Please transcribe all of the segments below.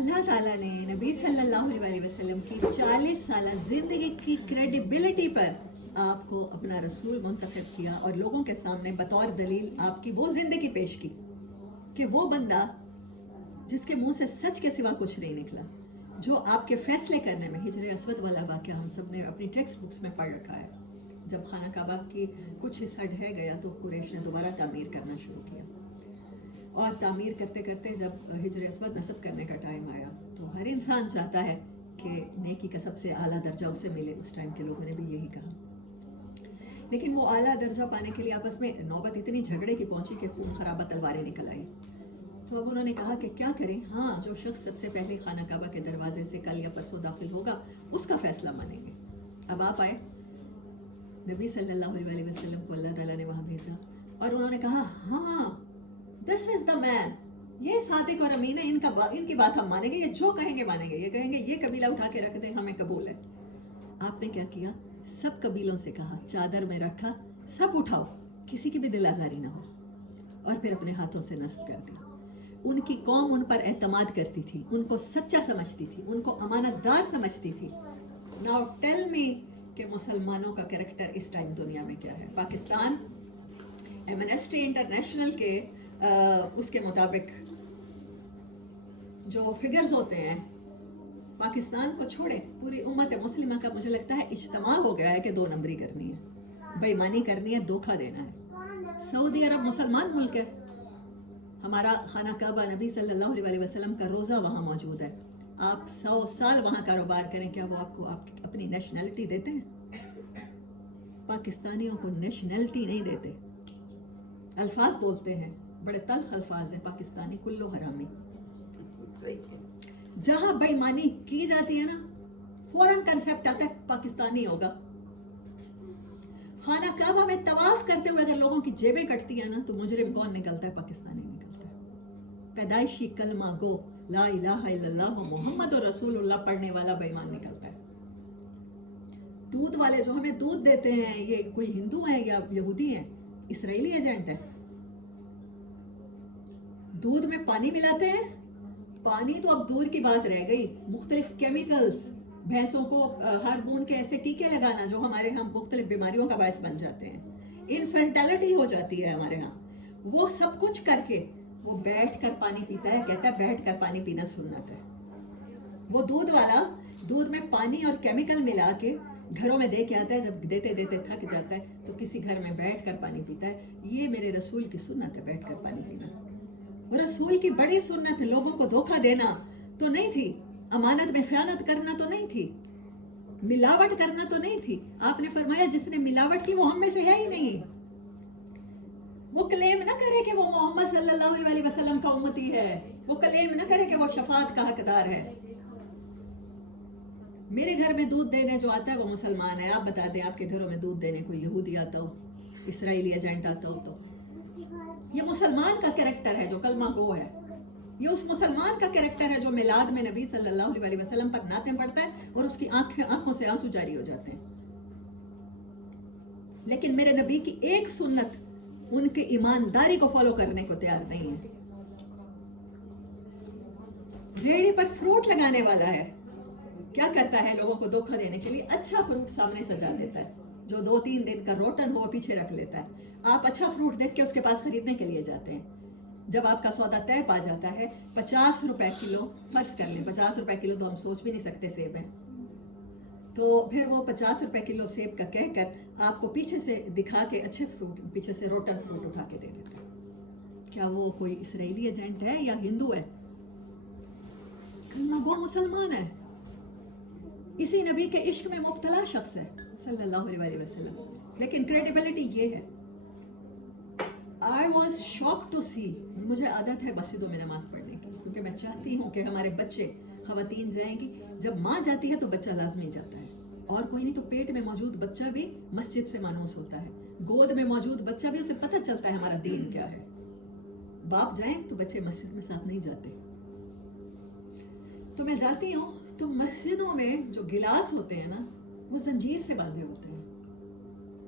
अल्लाह ताला ने नबी सल्लल्लाहु अलैहि वसल्लम की 40 साल ज़िंदगी की क्रेडिबिलिटी पर आपको अपना रसूल मुंतखब किया और लोगों के सामने बतौर दलील आपकी वो ज़िंदगी पेश की कि वो बंदा जिसके मुंह से सच के सिवा कुछ नहीं निकला, जो आपके फैसले करने में, हिजर असवद वाला वाक़या हम सब ने अपनी टेक्स्ट बुक्स में पढ़ रखा है। जब खाना काबा की कुछ हिस्सा ढह गया तो कुरैश ने दोबारा तामीर करना शुरू किया, और तामीर करते करते जब हिजर असवद नस्ब करने का टाइम आया तो हर इंसान चाहता है कि नेकी का सबसे आला दर्जा उसे मिले। उस टाइम के लोगों ने भी यही कहा, लेकिन वो आला दर्जा पाने के लिए आपस में नौबत इतनी झगड़े की पहुंची कि खून खराबा तलवारें निकल आई। तो अब उन्होंने कहा कि क्या करें। हाँ, जो शख्स सबसे पहले खाना काबा के दरवाजे से कल या परसों दाखिल होगा उसका फैसला मानेंगे। अब आप आए, नबी सल्लल्लाहु अलैहि वसल्लम को अल्लाह ताला ने वहाँ भेजा और उन्होंने कहा हाँ, दिस इज द मैन, ये सादिक और अमीन है, इनकी बात हम मानेंगे, ये जो कहेंगे मानेंगे, ये कहेंगे ये कबीला उठा के रख दें, हमें कबूल है। आपने क्या किया, सब कबीलों से कहा, चादर में रखा, सब उठाओ, किसी की भी दिल आजारी ना हो, और फिर अपने हाथों से नस्ब कर दिया। उनकी कौम उन पर एतमाद करती थी, उनको सच्चा समझती थी, उनको अमानतदार समझती थी। नाउ टेल मी कि मुसलमानों का कैरेक्टर इस टाइम दुनिया में क्या है। पाकिस्तान एमनेस्टी इंटरनेशनल के उसके मुताबिक जो फिगर्स होते हैं, पाकिस्तान को छोड़े पूरी उम्मत मुस्लिमा का मुझे लगता है इज्तिमा हो गया है कि 2 नंबरी करनी है, बेईमानी करनी है, धोखा देना है। सऊदी अरब मुसलमान मुल्क है, हमारा खाना काबा नबी सल्लल्लाहु अलैहि वसल्लम का रोज़ा वहाँ मौजूद है। आप 100 साल वहाँ कारोबार करें, क्या वो आपको अपनी नेशनैलिटी देते हैं? पाकिस्तानियों को नेशनैलिटी नहीं देते। अल्फाज बोलते हैं, बड़े तल्ख अल्फाज हैं, पाकिस्तानी कुल्लो हरामी। जहाँ बेईमानी की जाती है ना, फौरन कंसेप्ट आता है पाकिस्तानी होगा। खाना काबा में तवाफ करते हुए अगर लोगों की जेबें कटती है ना, तो मुजरिम कौन निकलता है? पाकिस्तानी निकलता है। पैदाइशी कलमा गो ला इलाहा इल्लल्लाह मुहम्मदुर रसूलुल्लाह पढ़ने वाला बेईमान निकलता है। दूध वाले जो हमें दूध देते हैं, ये कोई हिंदू हैं या यहूदी हैं? इसराइली एजेंट है। दूध में पानी मिलाते हैं, पानी तो अब दूर की बात रह गई, मुख्तलिफ केमिकल्स, भैंसों को हर बूंद के ऐसे टीके लगाना जो हमारे यहाँ मुख्तलिफ बीमारियों का बायस बन जाते हैं, इनफर्टिलिटी हो जाती है हमारे यहाँ। वो सब कुछ करके वो बैठ कर पानी पीता है, कहता है बैठ कर पानी पीना सुन्नत है। वो दूध वाला दूध में पानी और केमिकल मिला के घरों में दे के आता है, जब देते देते थक जाता है तो किसी घर में बैठ कर पानी पीता है। ये मेरे रसूल की सुन्नत है, बैठ कर पानी पीना। वो रसूल की बड़ी सुन्नत है। लोगों को धोखा देना तो नहीं थी, अमानत में खयानत करना तो नहीं थी, मिलावट करना तो नहीं थी। आपने फरमाया जिसने मिलावट की वो हम में से है ही नहीं। वो क्लेम ना करे कि वो मोहम्मद सल्लल्लाहु अलैहि वसल्लम का उम्मती है, वो क्लेम ना करे कि वो शफाअत का हकदार है। मेरे घर में दूध देने जो आता है वो मुसलमान है। आप बता दें आपके घरों में दूध देने कोई यहूदी आता हो, इसराइली एजेंट आता हो, तो ये मुसलमान का कैरेक्टर है जो कलमा गो है। ये उस मुसलमान का कैरेक्टर है जो मिलाद में नबी सल्लल्लाहु अलैहि वसल्लम पर नाते पढ़ता है और उसकी आंखों से आंसू जारी हो जाते हैं। लेकिन मेरे नबी की एक सुन्नत उनकी ईमानदारी को फॉलो करने को तैयार नहीं है। रेड़ी पर फ्रूट लगाने वाला है, क्या करता है? लोगों को धोखा देने के लिए अच्छा फ्रूट सामने सजा देता है, जो 2-3 दिन का रोटन हो पीछे रख लेता है। आप अच्छा फ्रूट देख के उसके पास खरीदने के लिए जाते हैं। जब आपका सौदा तय पा जाता है, 50 रुपए किलो, फर्ज कर लें 50 रुपए किलो तो हम सोच भी नहीं सकते सेब है, तो फिर वो 50 रुपए किलो सेब का कहकर आपको पीछे से दिखा के अच्छे फ्रूट, पीछे से रोटन फ्रूट उठा के दे देते हैं। क्या वो कोई इसराइली एजेंट है या हिंदू है? कलमा गो मुसलमान है, इसी नबी के इश्क में मुब्तला शख्स है सल्लल्लाहु अलैहि वसल्लम। लेकिन क्रेडिबिलिटी ये है। I was shocked to see, मुझे आदत है मस्जिदों में नमाज पढ़ने की, क्योंकि मैं चाहती हूँ कि हमारे बच्चे, ख़वातीन जाएंगी, जब माँ जाती है तो बच्चा लाजमी जाता है, और कोई नहीं तो पेट में मौजूद बच्चा भी मस्जिद से मानूस होता है, गोद में मौजूद बच्चा भी, उसे पता चलता है हमारा दीन क्या है। बाप जाए तो बच्चे मस्जिद में साथ नहीं जाते। तो मैं जाती हूँ तो मस्जिदों में जो गिलास होते हैं ना, वो जंजीर से बांधे होते हैं।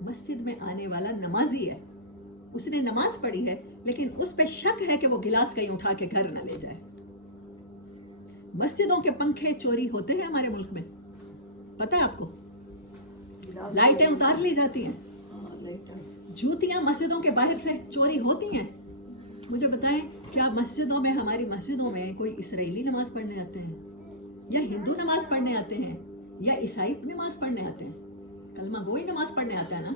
मस्जिद में आने वाला नमाजी है, उसने नमाज पढ़ी है, लेकिन उस पे शक है कि वो गिलास कहीं उठा के घर न ले जाए। मस्जिदों के पंखे चोरी होते हैं हमारे मुल्क में, पता है आपको? लाइटें उतार ली जाती हैं, जूतियां मस्जिदों के बाहर से चोरी होती हैं। मुझे बताएं, क्या मस्जिदों में, हमारी मस्जिदों में कोई इसराइली नमाज पढ़ने आते हैं, या हिंदू नमाज पढ़ने आते हैं, या ईसाई नमाज पढ़ने आते हैं? कलमा गोई नमाज पढ़ने आता है ना।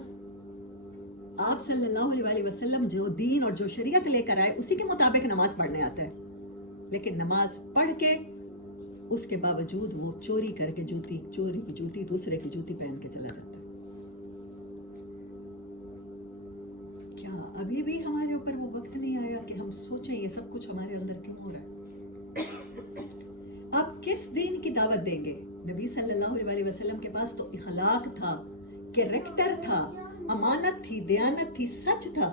आप सल्लल्लाहु अलैहि वसल्लम जो दीन और जो शरीयत लेकर आए उसी के मुताबिक नमाज पढ़ने आता है, लेकिन नमाज पढ़ के उसके बावजूद वो चोरी करके चोरी की जूती, दूसरे की जूती पहन के चला जाता है। क्या अभी भी हमारे ऊपर वो वक्त नहीं आया कि हम सोचें ये सब कुछ हमारे अंदर क्यों हो रहा है? आप किस दीन की दावत देंगे? नबी सल्लल्लाहु अलैहि वसल्लम के पास तो इखलाक था, कैरेक्टर था, अमानत थी, दयानत थी, सच था।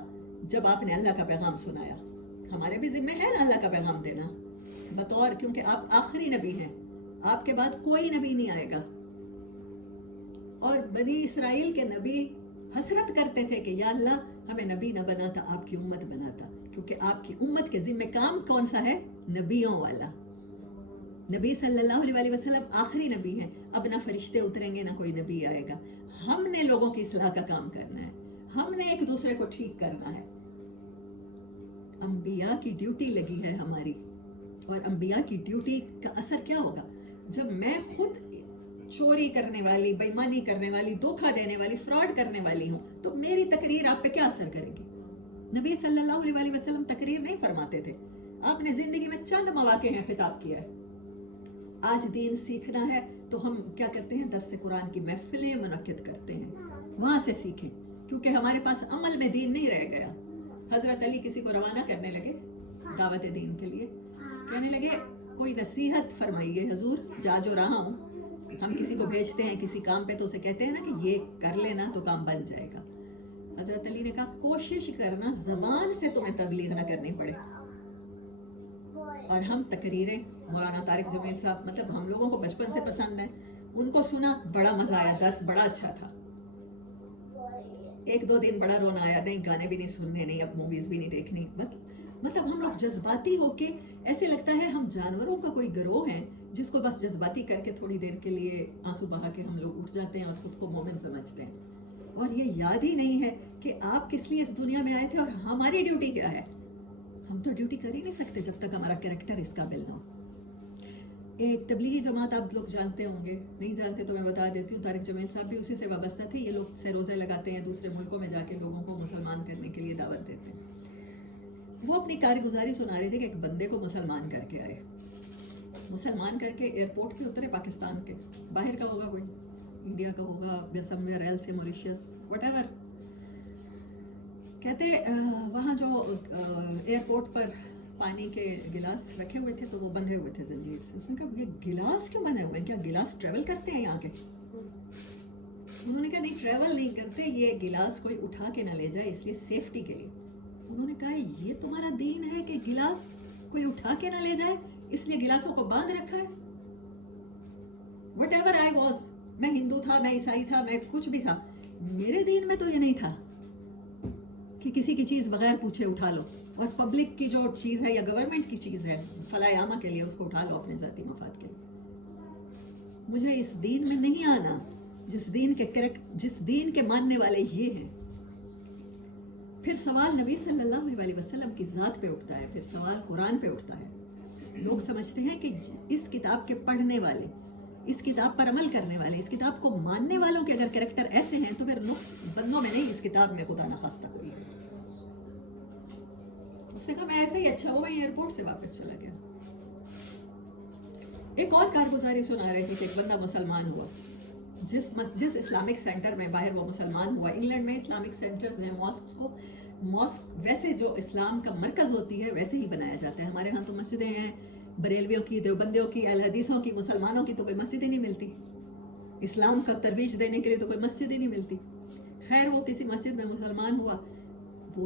जब आपने अल्लाह का पैगाम सुनाया, हमारे भी जिम्मे है ना अल्लाह का पैगाम देना बतौर, क्योंकि आप आखिरी नबी हैं, आपके बाद कोई नबी नहीं आएगा। और बनी इसराइल के नबी हसरत करते थे कि या अल्लाह हमें नबी न बनाता, आपकी उम्मत बनाता, क्योंकि आपकी उम्मत के जिम्मे काम कौन सा है? नबियों वाला। नबी सल्लल्लाहु अलैहि वसल्लम आखिरी नबी हैं, अब ना फरिश्ते उतरेंगे ना कोई नबी आएगा। हमने लोगों की इस्लाह का काम करना है, हमने एक दूसरे को ठीक करना है। अंबिया की ड्यूटी लगी है हमारी, और अंबिया की ड्यूटी का असर क्या होगा? जब मैं खुद चोरी करने वाली, बेईमानी करने वाली, धोखा देने वाली, फ्रॉड करने वाली हूँ, तो मेरी तकरीर आप पे क्या असर करेगी? नबी सल्लल्लाहु अलैहि वसल्लम तकरीर नहीं फरमाते थे, आपने जिंदगी में चंद मौके हैं खिताब किया है। आज दीन सीखना है तो हम क्या करते हैं? दर्स कुरान की महफिलें मुनक्किद करते हैं, वहां से सीखें, क्योंकि हमारे पास अमल में दीन नहीं रह गया। हजरत अली किसी को रवाना करने लगे दावत दीन के लिए, कहने लगे कोई नसीहत फरमाइए हुजूर, जा जो रहा हूँ। हम किसी को भेजते हैं किसी काम पे तो उसे कहते हैं ना कि ये कर लेना तो काम बन जाएगा। हजरत अली ने कहा कोशिश करना जबान से तुम्हें तबलीग ना करनी पड़े। और हम तकरीरें, मौलाना तारिक जमील साहब, मतलब हम लोगों को बचपन से पसंद है, उनको सुना, बड़ा मजा आया, दर्स बड़ा अच्छा था। एक दो दिन बड़ा रोना आया, नहीं गाने भी नहीं सुनने, नहीं अब मूवीज भी नहीं देखनी। मतलब हम लोग जज्बाती होके, ऐसे लगता है हम जानवरों का कोई गिरोह है जिसको बस जज्बाती करके थोड़ी देर के लिए आंसू बहा के हम लोग उठ जाते हैं और खुद को मोमिन समझते हैं। और ये याद ही नहीं है कि आप किस लिए इस दुनिया में आए थे और हमारी ड्यूटी क्या है। हम तो ड्यूटी कर ही नहीं सकते जब तक हमारा कैरेक्टर इस काबिल ना हो। एक तबलीगी जमात आप लोग जानते होंगे, नहीं जानते तो मैं बता देती हूँ, तारिक जमील साहब भी उसी से वाबस्ता थे। ये लोग से रोज़े लगाते हैं, दूसरे मुल्कों में जाके लोगों को मुसलमान करने के लिए दावत देते हैं। वो अपनी कारगुजारी सुना रहे थे कि एक बंदे को मुसलमान करके आए, मुसलमान करके एयरपोर्ट पे उतरे, पाकिस्तान के बाहर का होगा, कोई इंडिया का होगा, या समवेयर एल्स, मॉरिशस, व्हाटएवर। कहते वहाँ जो एयरपोर्ट पर पानी के गिलास रखे हुए थे तो वो बंधे हुए थे जंजीर से। उसने कहा ये गिलास क्यों बंधे हुए हैं, क्या गिलास ट्रेवल करते हैं यहाँ के? उन्होंने कहा नहीं, ट्रेवल नहीं करते, ये गिलास कोई उठा के ना ले जाए, इसलिए सेफ्टी के लिए। उन्होंने कहा ये तुम्हारा दीन है कि गिलास कोई उठा के ना ले जाए, इसलिए गिलासों को बांध रखा है? व्हाटएवर आई वाज, मैं हिंदू था, मैं ईसाई था, मैं कुछ भी था, मेरे दीन में तो ये नहीं था कि किसी की चीज़ बगैर पूछे उठा लो। और पब्लिक की जो चीज़ है या गवर्नमेंट की चीज़ है फलाए आमा के लिए, उसको उठा लो अपने ज़ाती मफाद के लिए। मुझे इस दीन में नहीं आना जिस दीन के मानने वाले ये हैं। फिर सवाल नबी सल्लल्लाहु अलैहि वसल्लम की ज़ात पे उठता है, फिर सवाल कुरान पे उठता है। लोग समझते हैं कि इस किताब के पढ़ने वाले, इस किताब पर अमल करने वाले, इस किताब को मानने वालों के अगर कैरेक्टर ऐसे हैं तो फिर नुक्स बंदों में नहीं, इस किताब में खुदा न खास्ता कोई है। उसने कहा मैं ऐसे ही अच्छा हुआ, एयरपोर्ट से वापस चला गया। एक और कारगुजारी सुना रही थी कि एक बंदा मुसलमान हुआ, जिस इस्लामिक सेंटर में बाहर वो मुसलमान हुआ। इंग्लैंड में इस्लामिक सेंटर्स हैं, मॉस्क वैसे जो इस्लाम का मरकज़ होती है वैसे ही बनाया जाता है। हमारे यहाँ तो मस्जिदें हैं, बरेलवियों की, देवबंदियों की, अहल हदीसों की, मुसलमानों की तो कोई मस्जिद ही नहीं मिलती। इस्लाम का तरवीज देने के लिए तो कोई मस्जिद ही नहीं मिलती। खैर वो किसी मस्जिद में मुसलमान हुआ, वो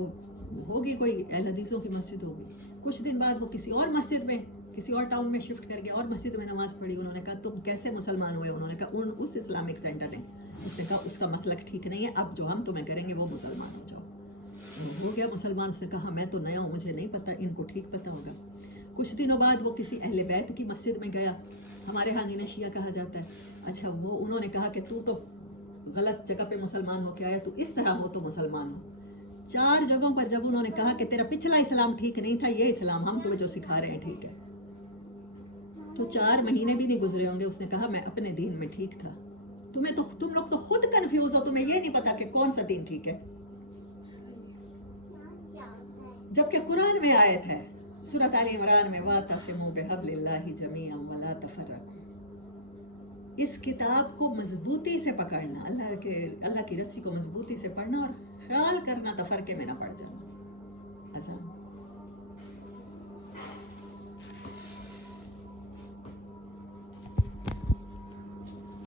होगी कोई अहल हदीसों की मस्जिद होगी। कुछ दिन बाद वो किसी और मस्जिद में, किसी और टाउन में शिफ्ट कर गया और मस्जिद में नमाज़ पढ़ी। उन्होंने कहा तुम कैसे मुसलमान हुए? उन्होंने कहा उस इस्लामिक सेंटर ने। उसने कहा उसका मसलक ठीक नहीं है, अब जो हम तुम्हें करेंगे वो मुसलमान हो जाओ। हो गया मुसलमान। उसने कहा मैं तो नया हूँ, मुझे नहीं पता, इनको ठीक पता होगा। कुछ दिनों बाद वो किसी अहले बैत की मस्जिद में गया, हमारे यहाँ जिन्हें शिया कहा जाता है। अच्छा, वो उन्होंने कहा कि तू तो गलत जगह पे मुसलमान हो के आया, तू इस तरह हो तो मुसलमान हो। 4 जगहों पर जब उन्होंने कहा कि तेरा पिछला इस्लाम ठीक नहीं था, ये इस्लाम हम तुम्हें जो सिखा रहे हैं ठीक है, तो 4 महीने भी नहीं गुजरे होंगे, उसने कहा मैं अपने दीन में ठीक था। तुम लोग तो खुद कंफ्यूज हो, तुम्हें ये नहीं पता कि कौन सा दीन ठीक है, जबकि कुरान में आयत है सूरत आल इमरान में, वातसिमू बिहब्लिल्लाहि जमीअन वला तफर्रकू। इस किताब को मजबूती से पकड़ना, अल्लाह की रस्सी को मजबूती से पढ़ना और ख्याल करना तफरके में ना पड़ जाना। अज़ान